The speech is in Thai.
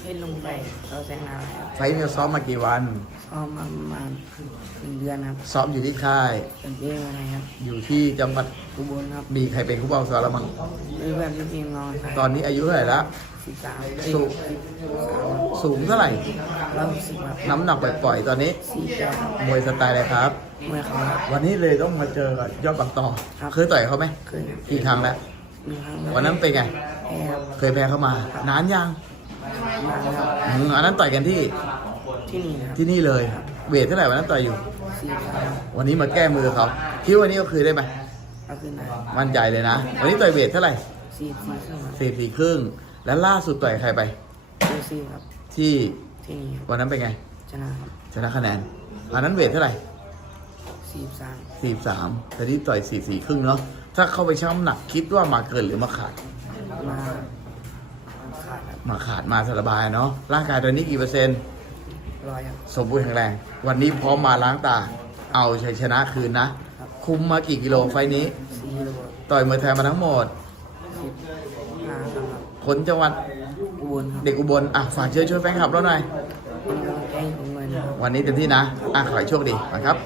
เพชรลงไปเราแซงนาแล้วไฟท์เนี่ยซ้อมมากี่วัน ซ้อมมาประมาณหนึ่งเดือนครับซ้อมอยู่ที่ค่าย เป็นเพื่อนอะไรครับอยู่ที่จังหวัดอุบลครับมีใครเป็นผู้บังคับเราบ้างเพื่อนที่ทีมนอนครับตอนนี้อายุเท่าไหร่ละสิบสามสูงสูงเท่าไหร่ร้อยสิบครับน้ำหนักปล่อยๆตอนนี้ สี่แปดครับมวยสไตล์อะไรครับ เมื่อเขาครับ วันนี้เลยต้องมาเจอกับยอดบางต่อครับ เคยต่อยเขาไหมเคยครับกี่ครั้งแล้วหนึ่งครั้งวันนั้นเป็นไง แพ้ครับเคยแพ้เขามา นานยังมาแล้ว อืมอันนั้นต่อยกันที่ที่นี่นะครับที่นี่เลย เวทเท่าไหร่วันนั้นต่อยอยู่ สี่ครั้งวันนี้มาแก้มือเขาคิดว่าวันนี้ก็คือได้ไหมเอาขึ้นมามั่นใจเลยนะ วันนี้ต่อยเวทเท่าไหร่สี่สี่ครึ่งครับสี่สี่ครึ่ง แล้วล่าสุดต่อยใครไปเจอซี่ครับที่ที่นี่ครับวันนั้นเป็นไง ชนะครับชนะคะแนน อันนั้นเวทเท่าไหร่สี่สามสี่สามแต่ที่ต่อยสี่สี่ครึ่งเนาะ ถ้าเข้าไปชั่งน้ำหนักคิดว่ามาเกินหรือมาขาดมาขาดครับ มาขาดมาสบายเนาะร่างกายตอนนี้กี่เปอร์เซ็นต์ร้อยครับสมบูรณ์แข็งแรง วันนี้พร้อมมาล้างตา เอาชัยชนะคืนนะ คุมมากี่กิโลไฟล์นี้ สี่โลต่อยมวยไทยมาทั้งหมด สิบห้าครับคนจังหวัดอุบลครับเด็กอุบลอะฝากเชิญชวนแฟนคลับเราหน่อยเป็นกำลังใจให้ผมเลยนะครับ วันนี้เต็มที่นะอะขอให้โชคดีนะครับ